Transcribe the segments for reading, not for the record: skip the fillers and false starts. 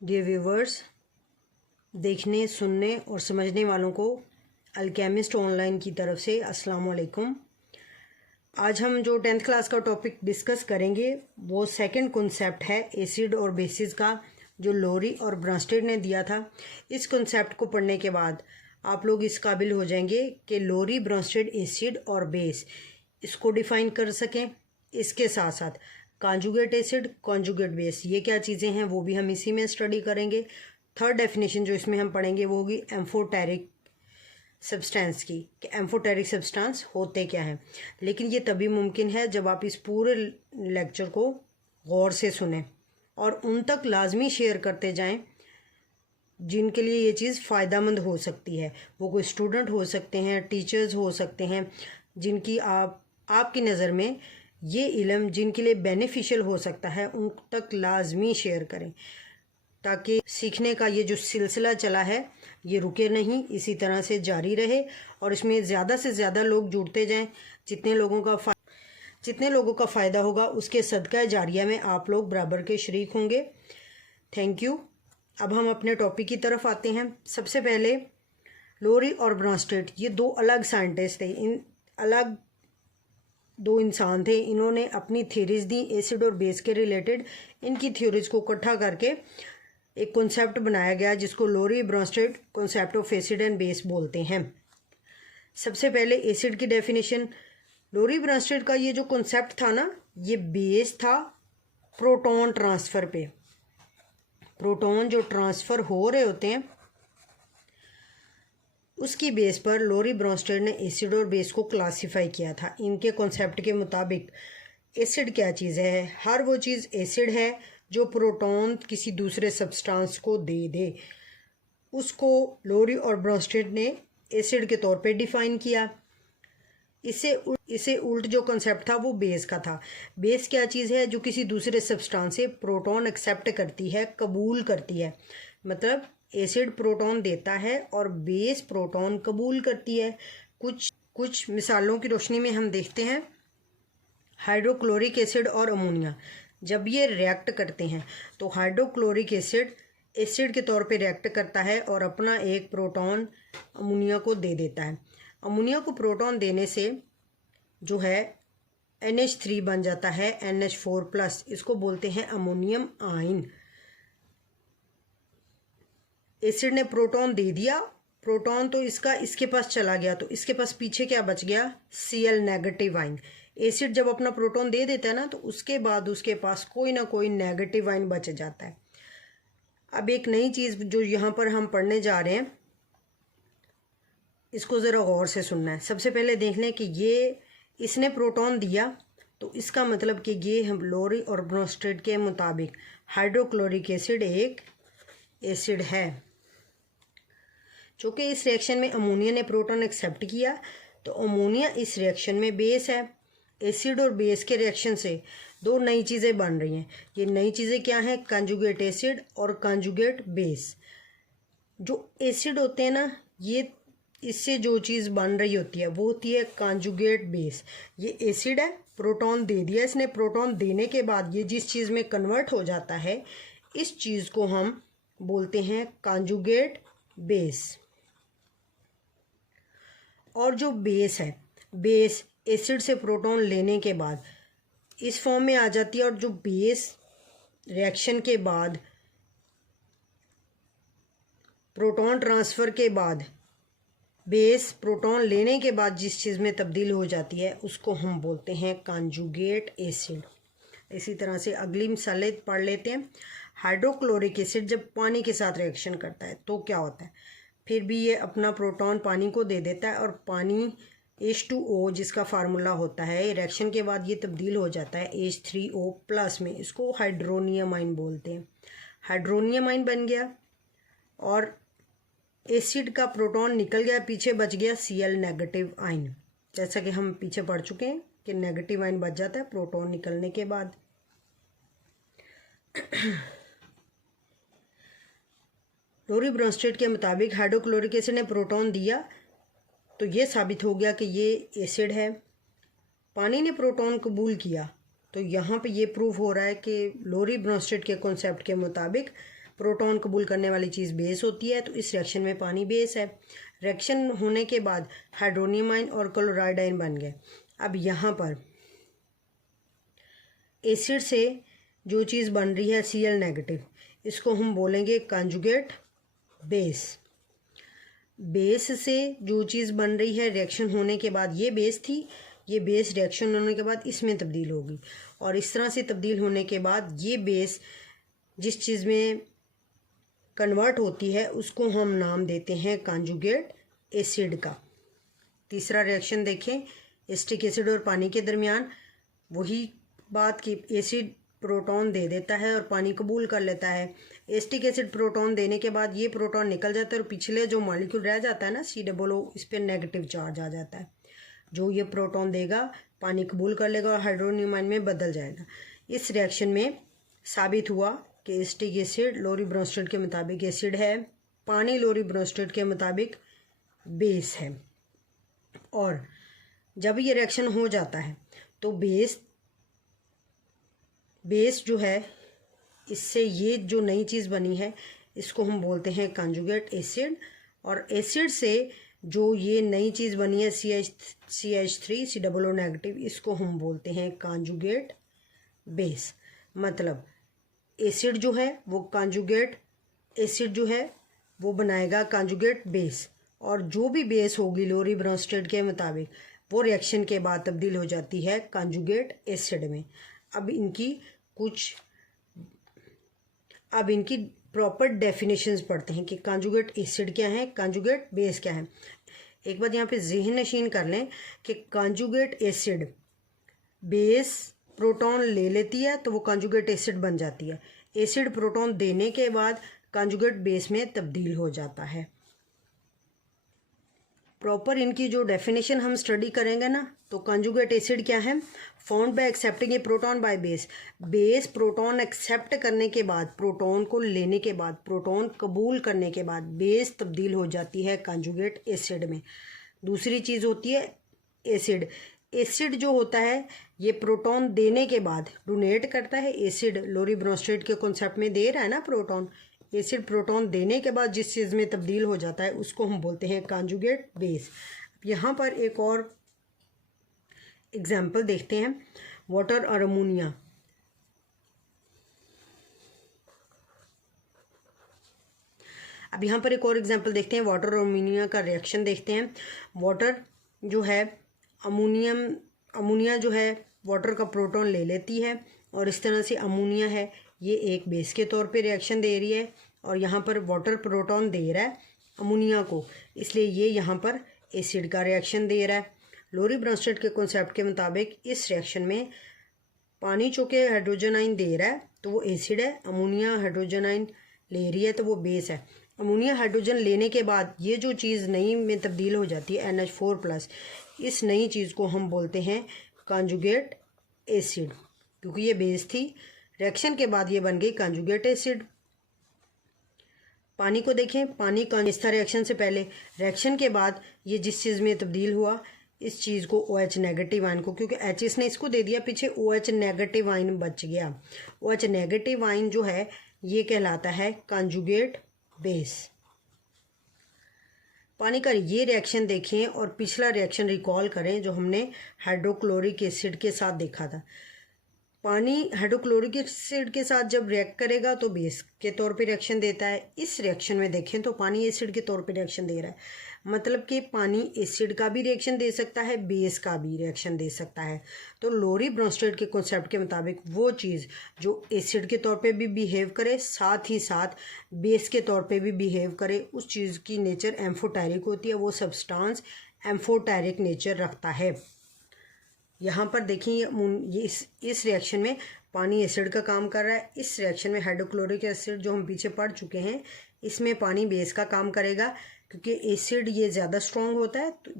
Dear viewers, देखने सुनने और समझने वालों को अल्केमिस्ट ऑनलाइन की तरफ से अस्सलाम वालेकुम। आज हम जो 10th क्लास का टॉपिक डिस्कस करेंगे वो सेकंड कॉन्सेप्ट है एसिड और बेसिस का, जो लोरी और ब्रांस्टेड ने दिया था। इस कॉन्सेप्ट को पढ़ने के बाद आप लोग इस काबिल हो जाएंगे कि लोरी ब्रांस्टेड एसिड और बेस इसको डिफ़ाइन कर सकें। इसके साथ साथ कॉन्जुगेट एसिड, कॉन्जुगेट बेस, ये क्या चीज़ें हैं वो भी हम इसी में स्टडी करेंगे। थर्ड डेफिनेशन जो इसमें हम पढ़ेंगे वो होगी एम्फोटेरिक सब्सटेंस की, कि एम्फोटेरिक सब्सटेंस होते क्या हैं। लेकिन ये तभी मुमकिन है जब आप इस पूरे लेक्चर को गौर से सुने और उन तक लाजमी शेयर करते जाएं जिनके लिए ये चीज़ फ़ायदेमंद हो सकती है। वो कोई स्टूडेंट हो सकते हैं, टीचर्स हो सकते हैं, जिनकी आपकी नज़र में ये इल्म जिनके लिए बेनिफिशियल हो सकता है, उन तक लाजमी शेयर करें ताकि सीखने का ये जो सिलसिला चला है ये रुके नहीं, इसी तरह से जारी रहे और इसमें ज़्यादा से ज़्यादा लोग जुड़ते जाएं। जितने लोगों का फ़ायदा होगा उसके सदका जारिया में आप लोग बराबर के शरीक होंगे। Thank you. अब हम अपने टॉपिक की तरफ आते हैं। सबसे पहले लोरी और ब्रांस्टेड ये दो अलग साइंटिस्ट थे, इन अलग दो इंसान थे। इन्होंने अपनी थ्योरीज दी एसिड और बेस के रिलेटेड। इनकी थ्योरीज को इकट्ठा करके एक कॉन्सेप्ट बनाया गया जिसको Lowry Bronsted concept of acid and base बोलते हैं। सबसे पहले एसिड की डेफिनेशन। लोरी ब्रांस्टेड का ये जो कॉन्सेप्ट था ना, ये बेस था प्रोटॉन ट्रांसफ़र पे। प्रोटॉन जो ट्रांसफ़र हो रहे होते हैं उसकी बेस पर लोरी ब्रांस्टेड ने एसिड और बेस को क्लासिफाई किया था। इनके कॉन्सेप्ट के मुताबिक एसिड क्या चीज़ है? हर वो चीज़ एसिड है जो प्रोटॉन किसी दूसरे सब्सटेंस को दे दे, उसको लोरी और ब्रांस्टेड ने एसिड के तौर पे डिफ़ाइन किया। इसे उल्ट जो कॉन्सेप्ट था वो बेस का था। बेस क्या चीज़ है? जो किसी दूसरे सब्सटेंस से प्रोटॉन एक्सेप्ट करती है, कबूल करती है। मतलब एसिड प्रोटॉन देता है और बेस प्रोटॉन कबूल करती है। कुछ मिसालों की रोशनी में हम देखते हैं हाइड्रोक्लोरिक एसिड और अमोनिया। जब ये रिएक्ट करते हैं तो हाइड्रोक्लोरिक एसिड एसिड के तौर पे रिएक्ट करता है और अपना एक प्रोटॉन अमोनिया को दे देता है। अमोनिया को प्रोटॉन देने से जो है NH3 बन जाता है NH4+। इसको बोलते हैं अमोनियम आयन। एसिड ने प्रोटॉन दे दिया, प्रोटॉन तो इसके पास चला गया, तो इसके पास पीछे क्या बच गया? Cl negative ion. एसिड जब अपना प्रोटॉन दे देता है ना, तो उसके बाद उसके पास कोई ना कोई नेगेटिव आयन बच जाता है। अब एक नई चीज़ जो यहाँ पर हम पढ़ने जा रहे हैं, इसको ज़रा गौर से सुनना है। सबसे पहले देख लें कि ये इसने प्रोटॉन दिया, तो इसका मतलब कि ये हम लोरी और ब्रांस्टेड के मुताबिक हाइड्रोक्लोरिक एसिड एक एसिड है। चूँकि इस रिएक्शन में अमोनिया ने प्रोटॉन एक्सेप्ट किया, तो अमोनिया इस रिएक्शन में बेस है। एसिड और बेस के रिएक्शन से दो नई चीज़ें बन रही हैं। ये नई चीज़ें क्या हैं? कॉन्जुगेट एसिड और कॉन्जुगेट बेस। जो एसिड होते हैं ना, ये इससे जो चीज़ बन रही होती है वो होती है कॉन्जुगेट बेस। ये एसिड है, प्रोटॉन दे दिया इसने, प्रोटॉन देने के बाद ये जिस चीज़ में कन्वर्ट हो जाता है, इस चीज़ को हम बोलते हैं कॉन्जुगेट बेस। और जो बेस है, बेस एसिड से प्रोटॉन लेने के बाद इस फॉर्म में आ जाती है, और जो बेस रिएक्शन के बाद प्रोटॉन ट्रांसफ़र के बाद बेस प्रोटॉन लेने के बाद जिस चीज़ में तब्दील हो जाती है उसको हम बोलते हैं कॉन्जुगेट एसिड। इसी तरह से अगली मिसालें पढ़ लेते हैं। हाइड्रोक्लोरिक एसिड जब पानी के साथ रिएक्शन करता है तो क्या होता है? फिर भी ये अपना प्रोटॉन पानी को दे देता है और पानी H2O जिसका फार्मूला होता है, रिएक्शन के बाद ये तब्दील हो जाता है H3O+ में। इसको हाइड्रोनियम आयन बोलते हैं। हाइड्रोनियम आयन बन गया और एसिड का प्रोटॉन निकल गया, पीछे बच गया Cl नेगेटिव आयन। जैसा कि हम पीछे पढ़ चुके हैं कि नेगेटिव आयन बच जाता है प्रोटॉन निकलने के बाद। लोरी ब्रांस्टेड के मुताबिक हाइड्रोक्लोरिक एसिड ने प्रोटॉन दिया तो ये साबित हो गया कि ये एसिड है। पानी ने प्रोटॉन कबूल किया, तो यहाँ पे ये प्रूव हो रहा है कि लोरी ब्रांस्टेड के कॉन्सेप्ट के मुताबिक प्रोटॉन कबूल करने वाली चीज़ बेस होती है, तो इस रिएक्शन में पानी बेस है। रिएक्शन होने के बाद हाइड्रोनियम आयन और क्लोराइड आयन बन गए। अब यहाँ पर एसिड से जो चीज़ बन रही है Cl नेगेटिव, इसको हम बोलेंगे कंजुगेट बेस। बेस से जो चीज़ बन रही है रिएक्शन होने के बाद, ये बेस थी, ये बेस रिएक्शन होने के बाद इसमें तब्दील होगी, और इस तरह से तब्दील होने के बाद ये बेस जिस चीज़ में कन्वर्ट होती है उसको हम नाम देते हैं कंजुगेट एसिड का। तीसरा रिएक्शन देखें, एसिटिक एसिड और पानी के दरमियान वही बात कि एसिड प्रोटॉन दे देता है और पानी कबूल कर लेता है। एसिटिक एसिड प्रोटॉन देने के बाद ये प्रोटॉन निकल जाता है और पिछले जो मॉलिक्यूल रह जाता है ना COO, इस पर नेगेटिव चार्ज आ जाता है। जो ये प्रोटॉन देगा पानी कबूल कर लेगा और हाइड्रोनियम आयन में बदल जाएगा। इस रिएक्शन में साबित हुआ कि एसिटिक एसिड लोरी ब्रोंस्टेड के मुताबिक एसिड है, पानी लोरी ब्रोंस्टेड के मुताबिक बेस है। और जब ये रिएक्शन हो जाता है तो बेस जो है, इससे ये जो नई चीज़ बनी है इसको हम बोलते हैं कंजुगेट एसिड, और एसिड से जो ये नई चीज़ बनी है CH3 COO नेगेटिव, इसको हम बोलते हैं कंजुगेट बेस। मतलब एसिड जो है वो कंजुगेट एसिड जो है वो बनाएगा कंजुगेट बेस, और जो भी बेस होगी लोरी ब्रोंस्टेड के मुताबिक वो रिएक्शन के बाद तब्दील हो जाती है कंजुगेट एसिड में। अब इनकी प्रॉपर डेफिनेशंस पढ़ते हैं कि कंजुगेट एसिड क्या है, कंजुगेट बेस क्या है। एक बात यहाँ पे ज़हन नशीन कर लें कि कंजुगेट एसिड बेस प्रोटॉन ले लेती है तो वो कंजुगेट एसिड बन जाती है। एसिड प्रोटॉन देने के बाद कंजुगेट बेस में तब्दील हो जाता है। प्रॉपर इनकी जो डेफिनेशन हम स्टडी करेंगे ना, तो कंजुगेट एसिड क्या है, found by accepting a proton by base. Base proton accept करने के बाद, प्रोटॉन को लेने के बाद, प्रोटॉन कबूल करने के बाद बेस तब्दील हो जाती है कंजुगेट एसिड में। दूसरी चीज़ होती है एसिड। एसिड जो होता है ये प्रोटॉन देने के बाद डोनेट करता है। एसिड लोरी ब्रोंस्टेड के कॉन्सेप्ट में दे रहा है ना प्रोटॉन, एसिड प्रोटॉन देने के बाद जिस चीज़ में तब्दील हो जाता है उसको हम बोलते हैं कंजुगेट बेस। यहाँ पर एक और एग्जाम्पल देखते हैं, वाटर और अमोनिया। अब यहाँ पर एक और एग्जाम्पल देखते हैं, वाटर और अमोनिया का रिएक्शन देखते हैं। वाटर जो है अमोनिया जो है वाटर का प्रोटॉन ले लेती है, और इस तरह से अमोनिया है ये एक बेस के तौर पे रिएक्शन दे रही है, और यहाँ पर वाटर प्रोटॉन दे रहा है अमोनिया को, इसलिए ये यहाँ पर एसिड का रिएक्शन दे रहा है। लोरी ब्रोंस्टेड के कॉन्सेप्ट के मुताबिक इस रिएक्शन में पानी चूँकि हाइड्रोजन आयन दे रहा है तो वो एसिड है, अमोनिया हाइड्रोजन आयन ले रही है तो वो बेस है। अमोनिया हाइड्रोजन लेने के बाद ये जो चीज़ नई में तब्दील हो जाती है NH4+, इस नई चीज़ को हम बोलते हैं कंजुगेट एसिड, क्योंकि ये बेस थी, रिएक्शन के बाद ये बन गई कंजुगेट एसिड। पानी को देखें, पानी का इस था रिएक्शन से पहले, रिएक्शन के बाद ये जिस चीज़ में तब्दील हुआ इस चीज़ को OH नेगेटिव आयन को, क्योंकि H इसने इसको दे दिया, पीछे OH नेगेटिव आयन बच गया। OH नेगेटिव आयन जो है ये कहलाता है कंजुगेट बेस। पानी का ये रिएक्शन देखें और पिछला रिएक्शन रिकॉल करें जो हमने हाइड्रोक्लोरिक एसिड के साथ देखा था। पानी हाइड्रोक्लोरिक एसिड के साथ जब रिएक्ट करेगा तो बेस के तौर पे रिएक्शन देता है। इस रिएक्शन में देखें तो पानी एसिड के तौर पे रिएक्शन दे रहा है, मतलब कि पानी एसिड का भी रिएक्शन दे सकता है, बेस का भी रिएक्शन दे सकता है। तो लोरी ब्रोंस्टेड के कॉन्सेप्ट के मुताबिक वो चीज़ जो एसिड के तौर पे भी बिहेव करे साथ ही साथ बेस के तौर पे भी बिहेव करे, उस चीज़ की नेचर एम्फोटेरिक होती है, वो सब्सटेंस एम्फोटेरिक नेचर रखता है। यहाँ पर देखिए ये इस रिएक्शन में पानी एसिड का काम कर रहा है। इस रिएक्शन में हाइड्रोक्लोरिक एसिड जो हम पीछे पढ़ चुके हैं, इसमें पानी बेस का काम करेगा, क्योंकि एसिड ये ज़्यादा स्ट्रॉन्ग होता है। तो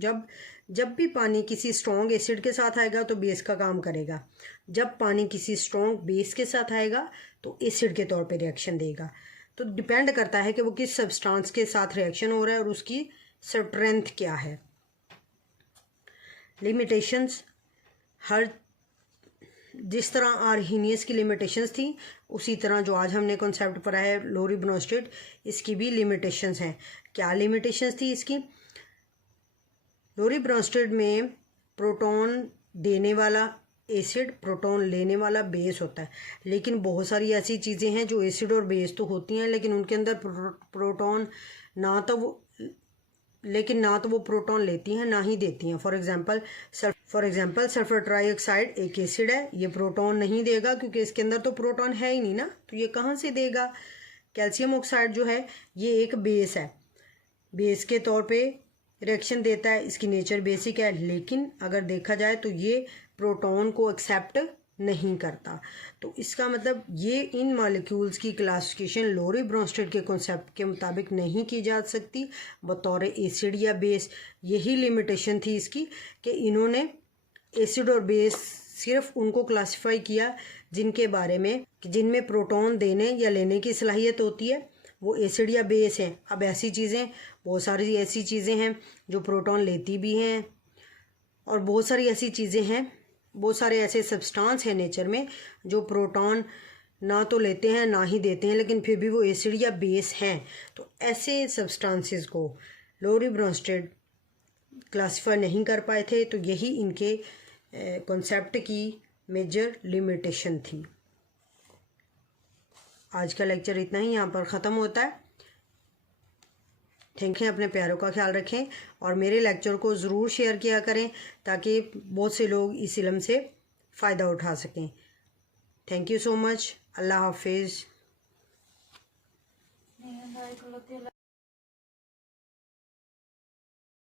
जब भी पानी किसी स्ट्रॉन्ग एसिड के साथ आएगा तो बेस का काम करेगा, जब पानी किसी स्ट्रॉन्ग बेस के साथ आएगा तो एसिड के तौर पे रिएक्शन देगा। तो डिपेंड करता है कि वो किस सब्सटेंस के साथ रिएक्शन हो रहा है और उसकी स्ट्रेंथ क्या है। लिमिटेशंस, हर जिस तरह आर्हीनियस की लिमिटेशंस थी उसी तरह जो आज हमने कॉन्सेप्ट पढ़ा है लोरी ब्रोंस्टेड, इसकी भी लिमिटेशंस हैं। क्या लिमिटेशंस थी इसकी? लोरी ब्रोंस्टेड में प्रोटॉन देने वाला एसिड, प्रोटॉन लेने वाला बेस होता है, लेकिन बहुत सारी ऐसी चीज़ें हैं जो एसिड और बेस तो होती हैं लेकिन उनके अंदर प्रोटॉन ना तो वो प्रोटॉन लेती हैं ना ही देती हैं। फॉर एग्जांपल सल्फर ट्राईऑक्साइड एक एसिड है, ये प्रोटॉन नहीं देगा क्योंकि इसके अंदर तो प्रोटॉन है ही नहीं ना, तो ये कहाँ से देगा। कैल्शियम ऑक्साइड जो है ये एक बेस है, बेस के तौर पे रिएक्शन देता है, इसकी नेचर बेसिक है, लेकिन अगर देखा जाए तो ये प्रोटॉन को एक्सेप्ट नहीं करता। तो इसका मतलब ये इन मॉलिक्यूल्स की क्लासिफिकेशन लोरी ब्रोंस्टेड के कॉन्सेप्ट के मुताबिक नहीं की जा सकती बतौर एसिड या बेस। यही लिमिटेशन थी इसकी कि इन्होंने एसिड और बेस सिर्फ उनको क्लासिफाई किया जिनमें प्रोटॉन देने या लेने की सलाहियत होती है, वो एसिड या बेस हैं। अब ऐसी चीज़ें, बहुत सारी ऐसी चीज़ें हैं जो प्रोटॉन लेती भी हैं और बहुत सारी ऐसी चीज़ें हैं, बहुत सारे ऐसे सब्सटेंस हैं नेचर में जो प्रोटॉन ना तो लेते हैं ना ही देते हैं, लेकिन फिर भी वो एसिड या बेस हैं। तो ऐसे सब्सटेंसेस को लोरी ब्रोंस्टेड क्लासिफाई नहीं कर पाए थे, तो यही इनके कॉन्सेप्ट की मेजर लिमिटेशन थी। आज का लेक्चर इतना ही यहाँ पर ख़त्म होता है। Thank you. अपने प्यारों का ख्याल रखें और मेरे लेक्चर को ज़रूर शेयर किया करें ताकि बहुत से लोग इस इल्म से फ़ायदा उठा सकें। Thank you so much. अल्लाह हाफिज़।